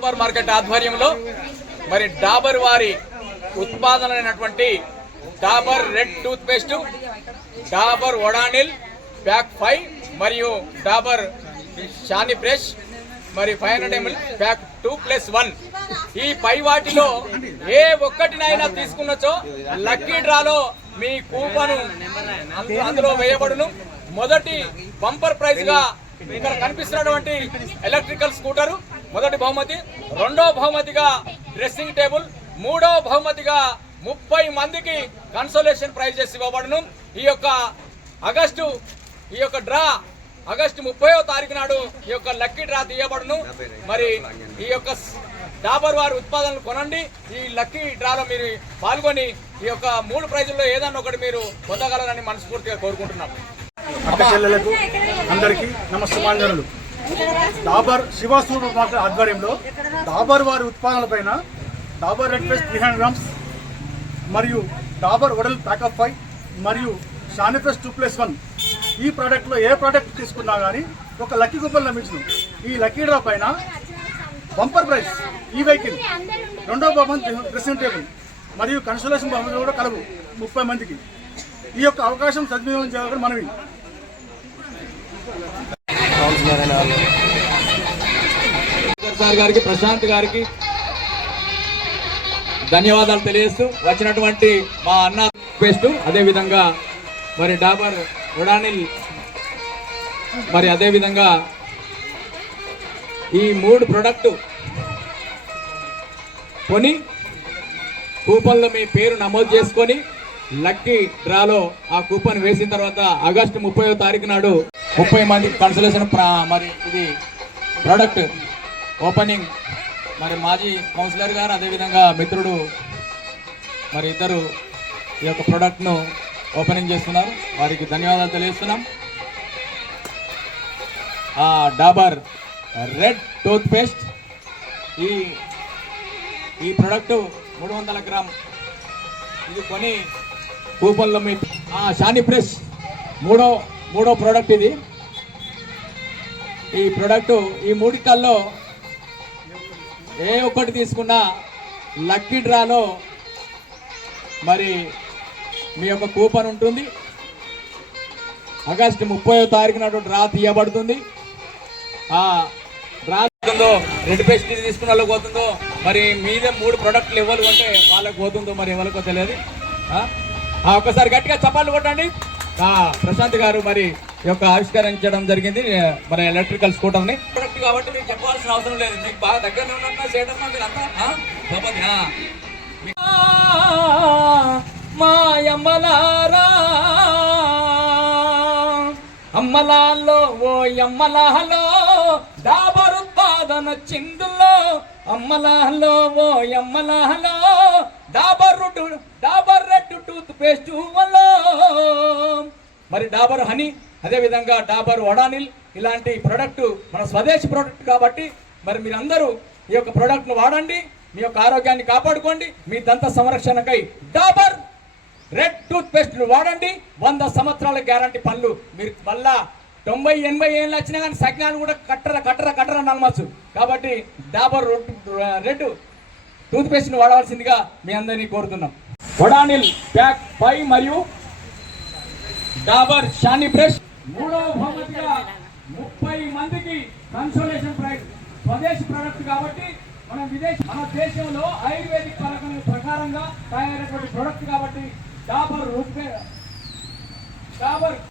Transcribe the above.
Super market ఆధ్వర్యంలో మరి డాబర్ వారి ఉత్పాదనైనటువంటి Dabur red toothpaste, Dabur Odonil pack 5 మరియు డాబర్ షాని బ్రష్ మరి 500 ml ప్యాక్ 2+1 ఈ పై వాటిలో ఏ ఒక్కటినైనా తీసుకున్నచో లక్కీ డ్రాలో మీ కూపను అందులో వేయబడును. మొదటి బంపర్ ప్రైజ్ గా ఇక్కడ కనిపిస్తున్నటువంటి ఎలక్ట్రికల్ స్కూటరు మొదటి బహుమతి, రెండో బహుమతిగా డ్రెస్సింగ్ టేబుల్, మూడో బహుమతిగా 30 మందికి కన్సోలేషన్ ప్రైజెస్ ఇవ్వబడును. ఈ యొక్క డ్రా ఆగస్టు 30వ తారీఖు నాడు ఈ యొక్క లక్కీ డ్రా తీయబడును. మరి ఈ యొక్క డాబర్ వారి ఉత్పాదనలు కొనండి. ఈ లక్కీ డ్రాలో మీరు పాల్గొని ఈ యొక్క 3 ప్రైజుల్లో ఏదన్నా ఒకటి మీరు పొందగలరని మనస్ఫూర్తిగా కోరుకుంటున్నాం. అక్క చెల్లెలకు అందరికీ నమస్కారాలు. డాబర్ శివ సూపర్ మార్కెట్ ఆధ్వర్యంలో డాబర్ వారి ఉత్పాదనలపైన డాబర్ రెడ్ పేస్ట్ 300 grams మరియు డాబర్ ఒడల్ ప్యాకప్ 5 మరియు షాని ఫ్రెష్ 2+1 ఈ ప్రోడక్ట్లో ఏ ప్రోడక్ట్ తీసుకున్నా కానీ ఒక లక్కీ కూపన్ లభించును. ఈ లక్కీ డ్రా పైన బంపర్ ప్రైజ్ ఈ వెహికల్, రెండో బహుమతి డ్రెస్సింగ్ టేబుల్ మరియు కన్సోలేషన్ బహుమతులు కూడా కలవు 30 మందికి. ఈ యొక్క అవకాశం సద్వినియోగం చేయాలని మనవి. సార్ గారికి, ప్రశాంత్ గారికి ధన్యవాదాలు తెలియజేస్తూ వచ్చినటువంటి మా అన్న పేస్ట్, అదేవిధంగా మరి డాబర్ ఒడానిల్, మరి అదేవిధంగా ఈ 3 ప్రోడక్టు కొని కూపన్లో మీ పేరు నమోదు చేసుకొని లక్కీ డ్రాలో ఆ కూపన్ వేసిన తర్వాత ఆగస్టు 30వ తారీఖు నాడు 30 మంది కన్సలేషన్ మరి ఇది ప్రోడక్ట్ ఓపెనింగ్ మరి మాజీ కౌన్సిలర్ గారు అదేవిధంగా మిత్రుడు మరి ఇద్దరు ఈ యొక్క ప్రోడక్ట్ను ఓపెనింగ్ చేస్తున్నారు. వారికి ధన్యవాదాలు తెలియజేస్తున్నాం. డాబర్ రెడ్ టూత్ పేస్ట్ ఈ ప్రోడక్ట్ 300 గ్రామ్ ఇది కొని కూపన్లో మీ షాని బ్రష్ మూడో ప్రోడక్ట్ ఇది. ఈ ప్రోడక్ట్ ఈ 3 కల్లో ఏ ఒక్కటి తీసుకున్నా లక్కీ డ్రాలో మరి మీ యొక్క కూపన్ ఉంటుంది. ఆగస్టు 30వ తారీఖు నాడు డ్రా తీయబడుతుంది. డ్రా రెడ్ పేస్ట్ తీసుకున్న వాళ్ళకి పోతుందో, మరి మీదే 3 ప్రోడక్ట్లు ఎవరు అంటే వాళ్ళకి పోతుందో మరి ఎవరికో తెలియదు. ఒకసారి గట్టిగా చప్పాలు కొట్టండి. ప్రశాంత్ గారు మరి యొక్క ఆవిష్కరించడం జరిగింది మన ఎలక్ట్రికల్ స్కూటర్ని. ప్రొడక్ట్ కాబట్టి మీకు చెప్పాల్సిన అవసరం లేదు, మీకు బాగా దగ్గరనే ఉన్నట్టు చేయడం మీరు అంతా మాయమ్మలారా అమ్మలాల్లో ఓ అమ్మలాలో డాబర్ ఉత్పాదన చిందులో అమ్మలాలో ఓ అమ్మలాలో డాబర్ రెడ్ టూత్ పేస్ట్ వల్ల మరి డాబర్ హనీ, అదేవిధంగా డాబర్ ఒడానిల్ ఇలాంటి ప్రోడక్ట్ మన స్వదేశీ ప్రోడక్ట్ కాబట్టి మరి మీరందరూ ఈ యొక్క ప్రోడక్ట్ను వాడండి. మీ యొక్క ఆరోగ్యాన్ని కాపాడుకోండి. మీ దంత సంరక్షణకై డాబర్ రెడ్ టూత్ పేస్ట్ వాడండి. 100 సంవత్సరాల గ్యారంటీ పళ్ళు. మీరు మళ్ళా 90-80 ఏళ్ళు వచ్చినా కానీ సజ్ఞాలు కూడా కట్టర నలమచ్చు. కాబట్టి డాబర్ రెడ్ టూత్ పేస్ట్ని వాడవలసిందిగా మీ అందరినీ కోరుతున్నాం. ఒడానిల్ ప్యాక్ 5 మరియు డాబర్ షాని బ్రష్ మూడవ బహుమతిగా 30 మందికి కన్సోలేషన్ ప్రైజ్. స్వదేశీ ప్రోడక్ట్ కాబట్టి మన దేశంలో ఆయుర్వేదిక్ పథకం ప్రకారంగా తయారైనటువంటి ప్రోడక్ట్ కాబట్టి డాబర్